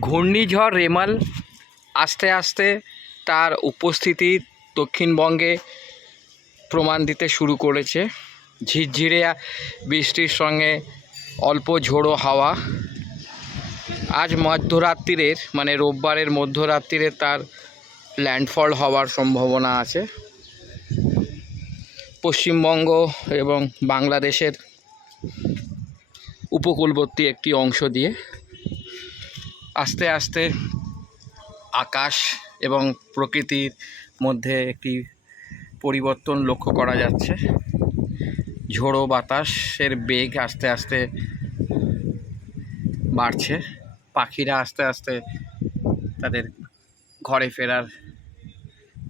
ঘূর্ণিঝড় রেমাল আস্তে আস্তে তার উপস্থিতি দক্ষিণবঙ্গে প্রমাণ দিতে শুরু করেছে। ঝিরঝিরে বৃষ্টির সঙ্গে অল্প ঝোড়ো হাওয়া। আজ মধ্যরাত্রিরের মানে রোববারের মধ্যরাত্রিরে তার ল্যান্ডফল হওয়ার সম্ভাবনা আছে পশ্চিমবঙ্গ এবং বাংলাদেশের উপকূলবর্তী একটি অংশ দিয়ে। আস্তে আস্তে আকাশ এবং প্রকৃতির মধ্যে একটি পরিবর্তন লক্ষ্য করা যাচ্ছে। ঝোড়ো বাতাসের বেগ আস্তে আস্তে বাড়ছে। পাখিরা আস্তে আস্তে তাদের ঘরে ফেরার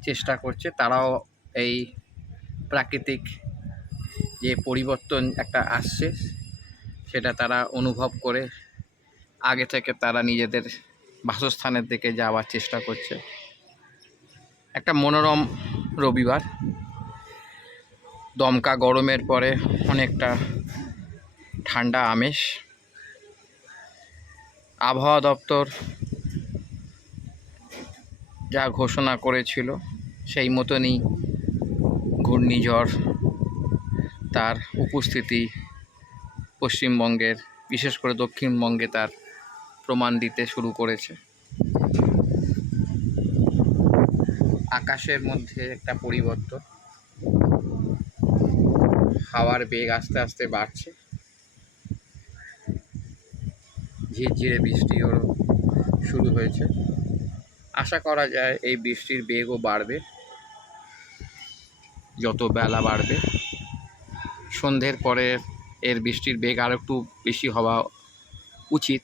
চেষ্টা করছে। তারাও এই প্রাকৃতিক যে পরিবর্তন একটা আসছে সেটা তারা অনুভব করে আগে থেকে তারা নিজেদের বাসস্থানের দিকে যাওয়ার চেষ্টা করছে। একটা মনোরম রবিবার, দমকা গরমের পরে অনেকটা ঠান্ডা আমেজ। আবহাওয়া দপ্তর যা ঘোষণা করেছিল সেই মতনই ঘূর্ণিঝড় তার উপস্থিতি পশ্চিমবঙ্গের, বিশেষ করে দক্ষিণবঙ্গে তার প্রমাণ দিতে শুরু করেছে। আকাশের মধ্যে একটা পরিবর্তন, হাওয়ার বেগ আস্তে আস্তে বাড়ছে। ঝিরঝিরে বৃষ্টিও শুরু হয়েছে। আশা করা যায় এই বৃষ্টির বেগও বাড়বে যত বেলা বাড়বে। সন্ধ্যের পরে এর বৃষ্টির বেগ আরও একটু বেশি হওয়া উচিত,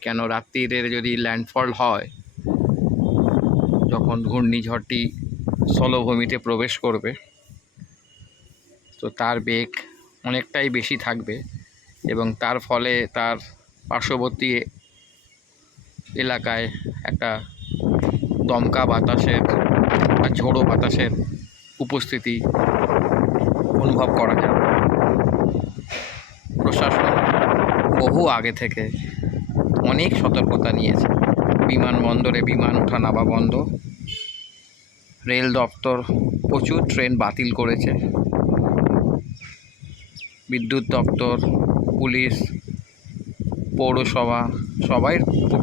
কেন রাত্রিরে যদি ল্যান্ডফল হয়, যখন ঘূর্ণিঝড়টি স্থলভূমিতে প্রবেশ করবে, তো তার বেগ অনেকটাই বেশি থাকবে এবং তার ফলে তার পার্শ্ববর্তী এলাকায় একটা দমকা বাতাসের বা ঝোড়ো বাতাসের উপস্থিতি অনুভব করা যাবে। প্রশাসন বহু আগে থেকে অনেক সতর্কতা নিয়েছে। বিমানবন্দরে বিমান ওঠা নামা বন্ধ। রেল দপ্তর প্রচুর ট্রেন বাতিল করেছে। বিদ্যুৎ দপ্তর, পুলিশ, পৌরসভা সবাই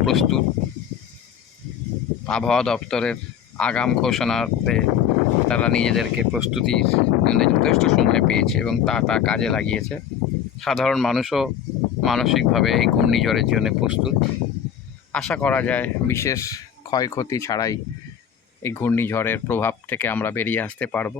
প্রস্তুত। আবহাওয়া দপ্তরের আগাম ঘোষণাতে তারা নিজেদেরকে প্রস্তুতির জন্য যথেষ্ট সময় পেয়েছে এবং তা কাজে লাগিয়েছে। সাধারণ মানুষও মানসিকভাবে এই ঘূর্ণিঝড়ের জন্য প্রস্তুত। আশা করা যায় বিশেষ ক্ষয়ক্ষতি ছাড়াই এই ঘূর্ণিঝড়ের প্রভাব থেকে আমরা বেরিয়ে আসতে পারব।